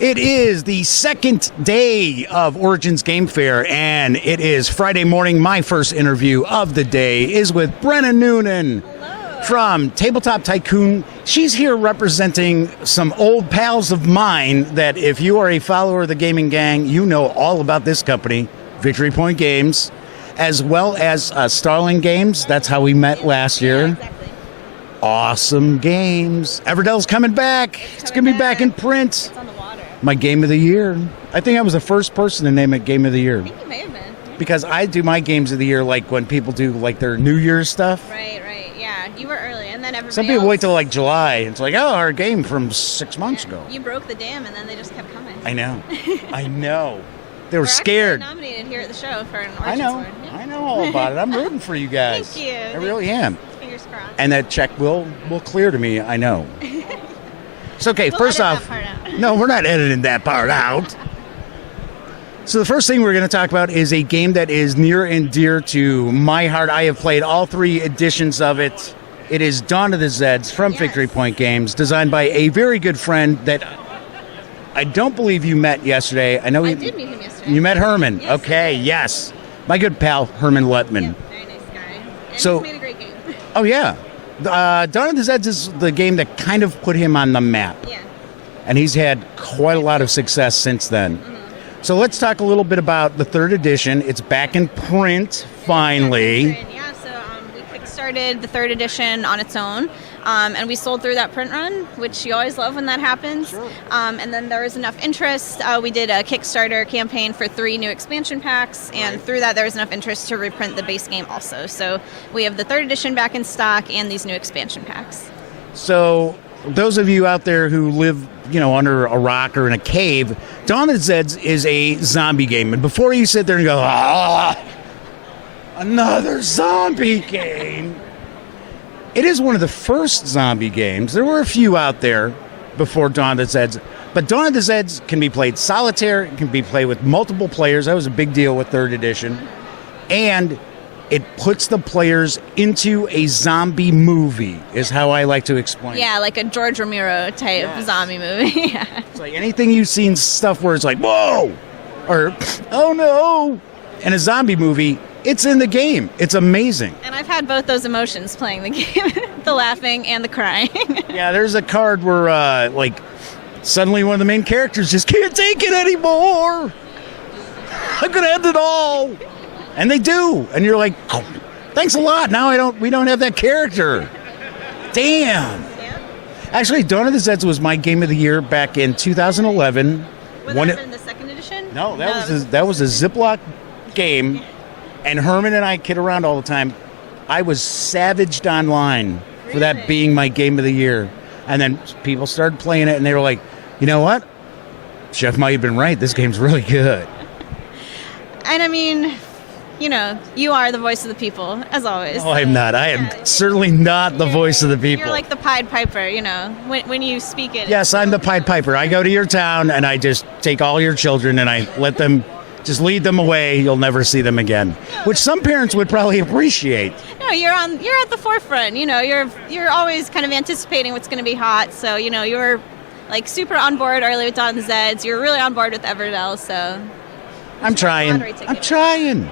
It is the second day of Origins Game Fair, and it is Friday morning. My first interview of the day is with Brenna Noonan from Tabletop Tycoon. She's here representing some old pals of mine that if you are a follower of the gaming gang, you know all about this company, Victory Point Games, as well as Starling Games. That's how we met last year. Yeah, exactly. Awesome games. Everdell's coming back. It's going to be back in print. It's on the water. My game of the year. I think I was the first person to name it game of the year. I think you may have been. Because I do my games of the year like when people do like their New Year's stuff. Right. Yeah, you were early, and then everybody Some people else, wait till like July. It's like, oh, our game from 6 months ago. You broke the dam, and then they just kept coming. I know. I know. They were We're scared. actually nominated here at the show for an I Origins know. Award. Yeah. I know all about it. I'm rooting for you guys. Thank you. I really am. Fingers crossed. And that check will clear to me. I know. It's okay. We'll First edit off, that part out. no, we're not editing that part out. So the first thing we're going to talk about is a game that is near and dear to my heart. I have played all 3 editions of it. It is Dawn of the Zeds from Yes. Victory Point Games, designed by a very good friend that I don't believe you met yesterday. I know I did meet him yesterday. you met Herman. Yes, Okay, I did. yes. My good pal, Herman Letman. Yeah, very nice guy. And So- he's made a great game. Oh, yeah. Dawn of the Zeds is the game that kind of put him on the map. Yeah. And he's had quite a lot of success since then. So let's talk a little bit about the 3rd edition. It's back in print, finally. Yeah, so we kickstarted the 3rd edition on its own, and we sold through that print run, which you always love when that happens. Sure. And then there was enough interest. We did a Kickstarter campaign for 3 new expansion packs, and Right. through that there was enough interest to reprint the base game also. So we have the 3rd edition back in stock and these new expansion packs. So those of you out there who live, under a rock or in a cave, Dawn of the Zeds is a zombie game. And before you sit there and go, another zombie game, it is one of the first zombie games. There were a few out there before Dawn of the Zeds, but Dawn of the Zeds can be played solitaire, it can be played with multiple players. That was a big deal with 3rd edition. And it puts the players into a zombie movie, is how I like to explain it. Yeah, like a George Romero type Yes. zombie movie. Yeah. It's like anything you've seen stuff where it's like, whoa, or oh no. In a zombie movie, it's in the game. It's amazing. And I've had both those emotions playing the game, the laughing and the crying. Yeah, there's a card where, suddenly one of the main characters just can't take it anymore. I'm going to end it all. And they do. And you're like, oh, thanks a lot. Now we don't have that character. Damn. Yeah. Actually, Dawn of the Zeds was my game of the year back in 2011. Was When that it- in the 2nd edition? No, that was a Ziploc game, and Herman and I kid around all the time. I was savaged online for that Really? being my game of the year, and then people started playing it, and they were like, you know what? Chef might have been right. This game's really good. And I mean, you are the voice of the people, as always. Oh, I'm not. I am Yeah. certainly not the voice of the people. You're like the Pied Piper, when you speak it. Yes, I'm the Pied Piper. I go to your town, and I just take all your children, and I let them just lead them away. You'll never see them again, which some parents would probably appreciate. No, you're at the forefront. You're always kind of anticipating what's going to be hot. So you're like super on board early with Dawn of the Zeds. You're really on board with Everdell. So I'm trying. lottery ticket. I'm trying.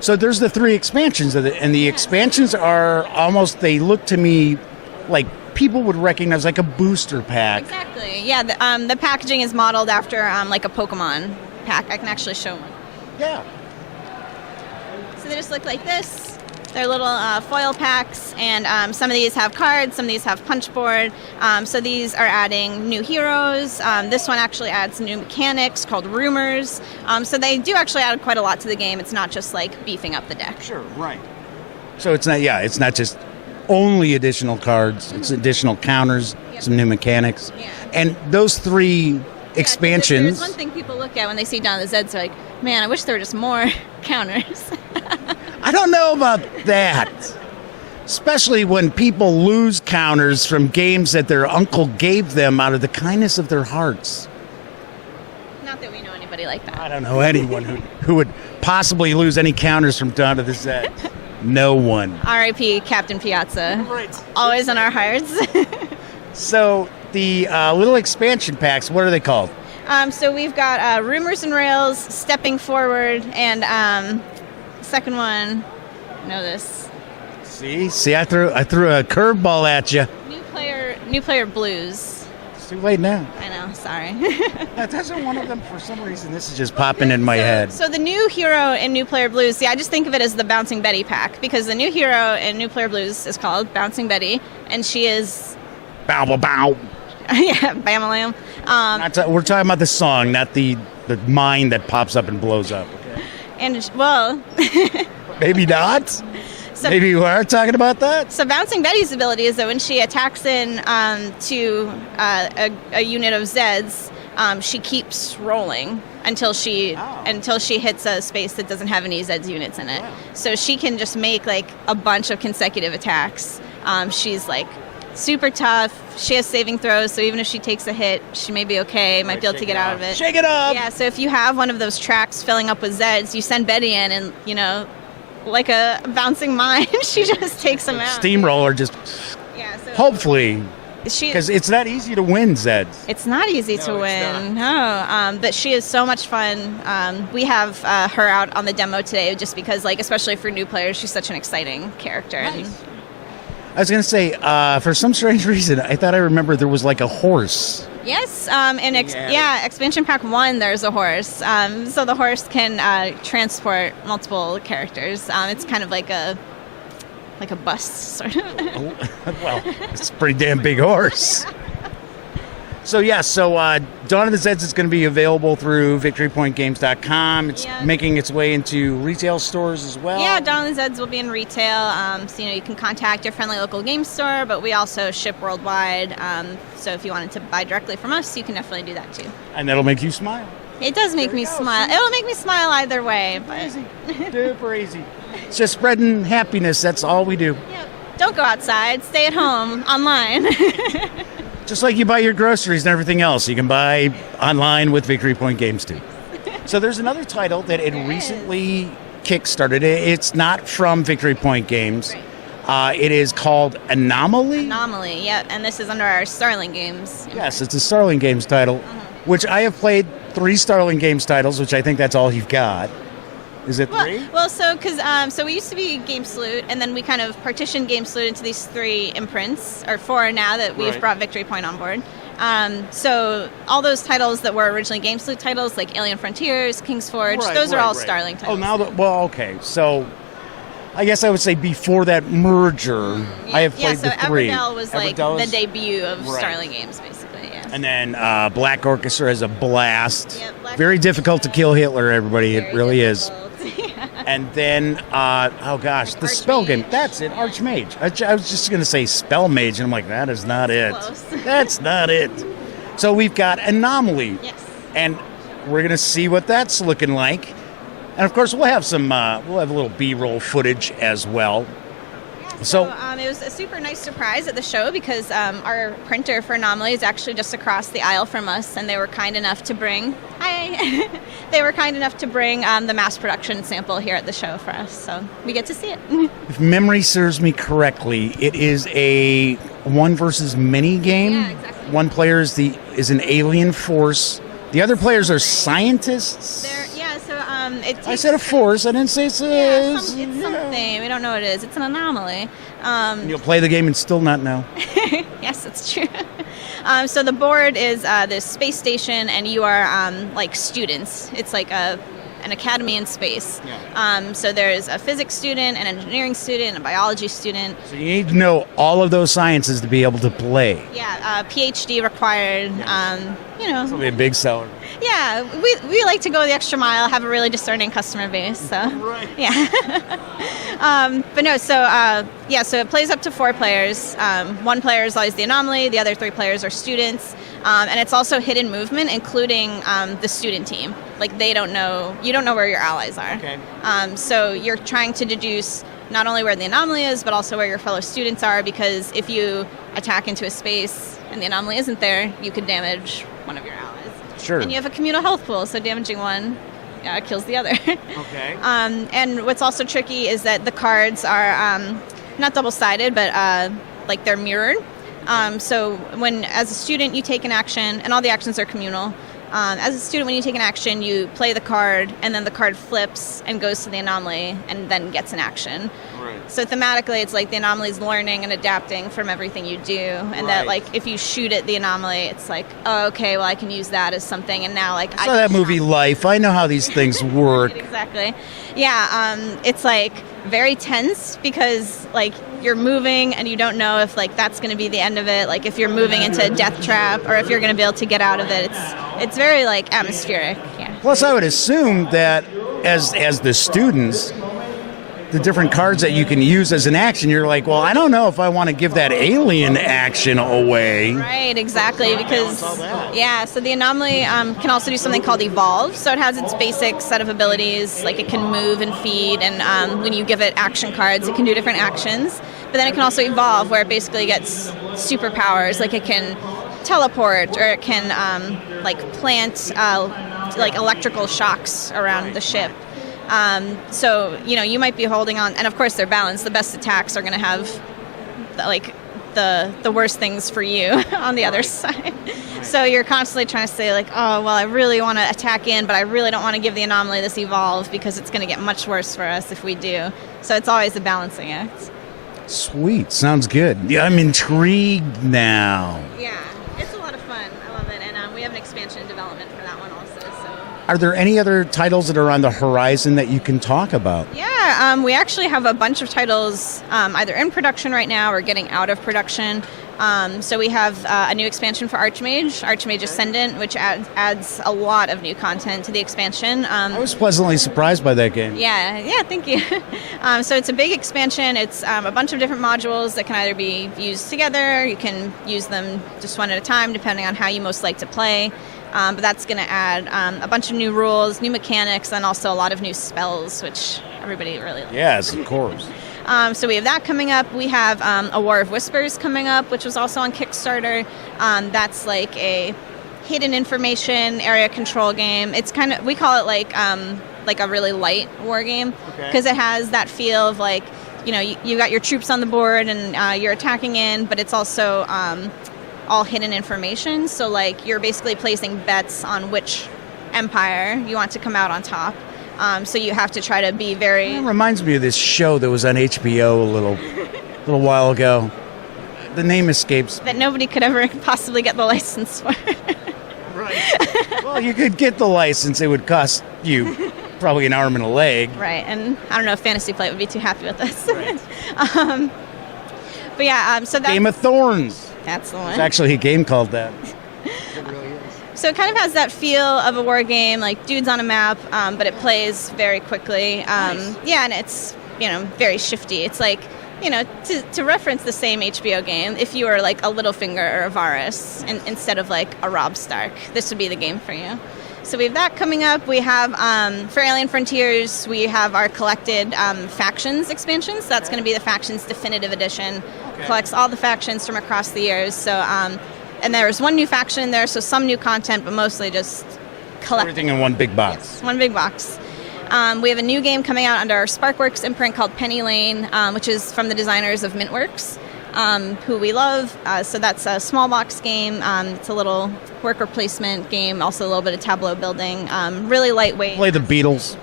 So there's the 3 expansions of it, and the expansions are almost, they look to me like people would recognize like a booster pack. exactly, yeah. The packaging is modeled after like a Pokemon pack. I can actually show one. Yeah. So they just look like this. They're little foil packs, and some of these have cards, some of these have punch board. So these are adding new heroes. This one actually adds new mechanics called rumors. So they do actually add quite a lot to the game. It's not just like beefing up the deck. Sure, right. So it's not just only additional cards, it's additional counters, Yep. some new mechanics. Yeah. And those 3 expansions. There's one thing people look at when they see Dawn of the Zeds, they're like, man, I wish there were just more counters. I don't know about that. Especially when people lose counters from games that their uncle gave them out of the kindness of their hearts. Not that we know anybody like that. I don't know anyone who would possibly lose any counters from Dawn of the Zeds. No one. R.I.P. Captain Piazza. Right. Always in our hearts. So the little expansion packs, what are they called? So we've got Rumors and Rails, Stepping Forward, and second one, know this. See, I threw a curveball at you. New player Blues. It's too late now. I know, sorry. That isn't one of them for some reason. This is just popping in my head. So the new hero in New Player Blues, I just think of it as the Bouncing Betty pack, because the new hero in New Player Blues is called Bouncing Betty, and she is... Bow, bow, bow. Yeah, bam-a-lam. We're talking about the song, not the mine that pops up and blows up. Okay? And, well... Maybe not. So, maybe you are talking about that. So Bouncing Betty's ability is that when she attacks in to a unit of Zeds, she keeps rolling until she hits a space that doesn't have any Zeds units in it. Wow. So she can just make like a bunch of consecutive attacks. She's like super tough. She has saving throws, so even if she takes a hit, she may be okay, might be able to get out of it. Shake it up! Yeah, so if you have one of those tracks filling up with Zeds, you send Betty in and, you know, like a bouncing mine, she just takes them out. Steamroller just... Yeah, so hopefully... Because it's not easy to win, Zeds. It's not easy to win. No, but she is so much fun. We have her out on the demo today just because, like, especially for new players, she's such an exciting character. Nice. I was going to say, for some strange reason, I thought I remembered there was like a horse. Yes, in expansion pack 1, there's a horse. So the horse can transport multiple characters. It's kind of like a bus, sort of. Well, it's a pretty damn big horse. So Dawn of the Zeds is going to be available through victorypointgames.com. It's making its way into retail stores as well. Yeah, Dawn of the Zeds will be in retail. So you can contact your friendly local game store, but we also ship worldwide. So if you wanted to buy directly from us, you can definitely do that too. And that'll make you smile. It does make me smile. It'll make me smile either way. But... Easy. Super easy. It's just spreading happiness. That's all we do. Yeah. Don't go outside. Stay at home, online. Just like you buy your groceries and everything else, you can buy online with Victory Point Games too. So there's another title that it recently kickstarted. It's not from Victory Point Games. Right. It is called Anomaly. Anomaly, yeah, and this is under our Starling Games. Yes, it's a Starling Games title, which I have played 3 Starling Games titles, which I think that's all you've got. Is it 3? Well, so we used to be Game Salute, and then we kind of partitioned Game Salute into these 3 imprints, or 4 now that we've brought Victory Point on board. So all those titles that were originally Game Salute titles, like Alien Frontiers, King's Forge, those are all Starling titles. Oh, okay. So I guess I would say before that merger, I have played the 3. Everdell was like the debut of Starling Games, basically. And then Black Orchestra is a blast. Yeah, very difficult to kill Hitler, everybody. It really is. Yeah. And then, the spell game. That's it, Archmage. I was just going to say Spell Mage, and I'm like, that is not it. Close. That's not it. So we've got Anomaly. Yes. And we're going to see what that's looking like. And of course, we'll have a little B-roll footage as well. So it was a super nice surprise at the show because our printer for Anomaly is actually just across the aisle from us, and they were kind enough to bring the mass production sample here at the show for us, so we get to see it. If memory serves me correctly, it is a 1 versus many game. Yeah, exactly. One player is an alien force. The other players are scientists. I said a force. I didn't say it's something. We don't know what it is. It's an anomaly. You'll play the game and still not know. Yes, it's true. So the board is this space station, and you are like students. It's like an academy in space. Yeah. So there's a physics student, an engineering student, a biology student. So you need to know all of those sciences to be able to play. Yeah, PhD required. Yes. This will be a big seller. Yeah, we like to go the extra mile, have a really discerning customer base. So right. Yeah. But no, so it plays up to 4 players. 1 player is always the anomaly. The other 3 players are students, and it's also hidden movement, including the student team. Like you don't know where your allies are. Okay. So you're trying to deduce not only where the anomaly is, but also where your fellow students are, because if you attack into a space and the anomaly isn't there, you could damage one of your allies. Sure. And you have a communal health pool, so damaging one kills the other. Okay. And what's also tricky is that the cards are not double-sided, but like they're mirrored. So when, as a student, you take an action, and all the actions are communal, As a student, when you take an action, you play the card, and then the card flips and goes to the anomaly, and then gets an action. Right. So thematically, it's like the anomaly is learning and adapting from everything you do, and that like if you shoot at the anomaly, it's like, oh, okay, well I can use that as something, and now like I saw that movie Life. I know how these things work. Exactly. Yeah, it's like very tense because like you're moving and you don't know if like that's going to be the end of it, like if you're moving into a death trap or if you're going to be able to get out of it. It's very like atmospheric. Yeah. Plus, I would assume that as the students, the different cards that you can use as an action, you're like, well, I don't know if I want to give that alien action away. Right, exactly, because, so the anomaly can also do something called evolve, so it has its basic set of abilities, like it can move and feed, and when you give it action cards, it can do different actions, but then it can also evolve, where it basically gets superpowers, like it can teleport, or it can, like, plant, like, electrical shocks around the ship. So, you know, you might be holding on, and of course they're balanced. The best attacks are going to have, like, the worst things for you on the other side. So you're constantly trying to say, like, oh, well, I really want to attack in, but I really don't want to give the anomaly this evolve because it's going to get much worse for us if we do. So it's always a balancing act. Sweet. Sounds good. Yeah, I'm intrigued now. Yeah, it's a lot of fun. I love it. And we have an expansion in development for that one also. So. Are there any other titles that are on the horizon that you can talk about? Yeah, we actually have a bunch of titles either in production right now or getting out of production. So we have a new expansion for Archmage Ascendant, which adds a lot of new content to the expansion. I was pleasantly surprised by that game. Yeah, thank you. So it's a big expansion. It's a bunch of different modules that can either be used together, you can use them just one at a time, depending on how you most like to play. But that's going to add a bunch of new rules, new mechanics, and also a lot of new spells, which everybody really likes. Yes, of course. So we have that coming up. We have a War of Whispers coming up, which was also on Kickstarter. That's like a hidden information area control game. It's kind of, we call it like a really light war game because it has that feel of like, you know, you got your troops on the board and you're attacking in, but it's also all hidden information. So like you're basically placing bets on which empire you want to come out on top. So you have to try to be very... It reminds me of this show that was on HBO a little while ago. The name escapes me. That nobody could ever possibly get the license for. Right. Well, you could get the license. It would cost you probably an arm and a leg. Right, and I don't know if Fantasy Flight would be too happy with this. Right. But yeah, so that's... Game of Thorns. That's the one. There's actually a game called that. So it kind of has that feel of a war game, like dudes on a map, but it plays very quickly. Nice. Yeah, and it's, you know, very shifty. It's like, you know, to reference the same HBO game, if you were like a Littlefinger or a Varus instead of like a Robb Stark, this would be the game for you. So we have that coming up. We have, for Alien Frontiers, we have our collected factions expansions. So that's going to be the Factions Definitive Edition. Okay. Collects all the factions from across the years. So, and there's one new faction in there, so some new content, but mostly just collect. Everything in one big box. Yes, one big box. We have a new game coming out under our Sparkworks imprint called Penny Lane, which is from the designers of Mintworks, who we love. So that's a small box game. It's a little worker placement game, also a little bit of tableau building. Really lightweight. Play the Beatles.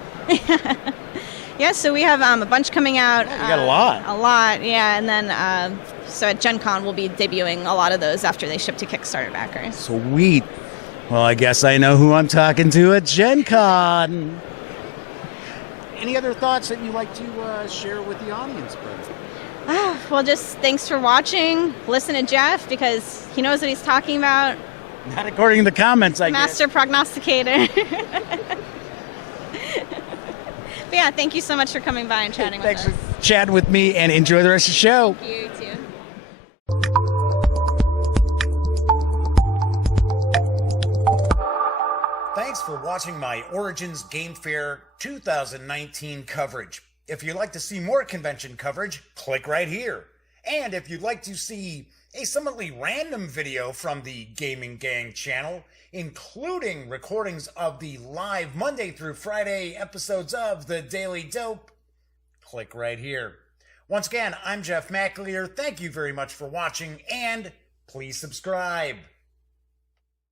Yeah, so we have a bunch coming out. Yeah, you got a lot. A lot, yeah. And then, so at Gen Con, we'll be debuting a lot of those after they ship to Kickstarter backers. Sweet. Well, I guess I know who I'm talking to at Gen Con. Any other thoughts that you'd like to share with the audience, Brenna? Well, just thanks for watching. Listen to Jeff because he knows what he's talking about. Not according to the comments, I guess. Master prognosticator. But yeah, thank you so much for coming by and chatting with us. Thanks for chatting with me, and enjoy the rest of the show. Thank you, too. Thanks for watching my Origins Game Fair 2019 coverage. If you'd like to see more convention coverage, click right here. And if you'd like to see a somewhat random video from the Gaming Gang channel, including recordings of the live Monday through Friday episodes of The Daily Dope, click right here. Once again, I'm Jeff McAleer. Thank you very much for watching, and please subscribe.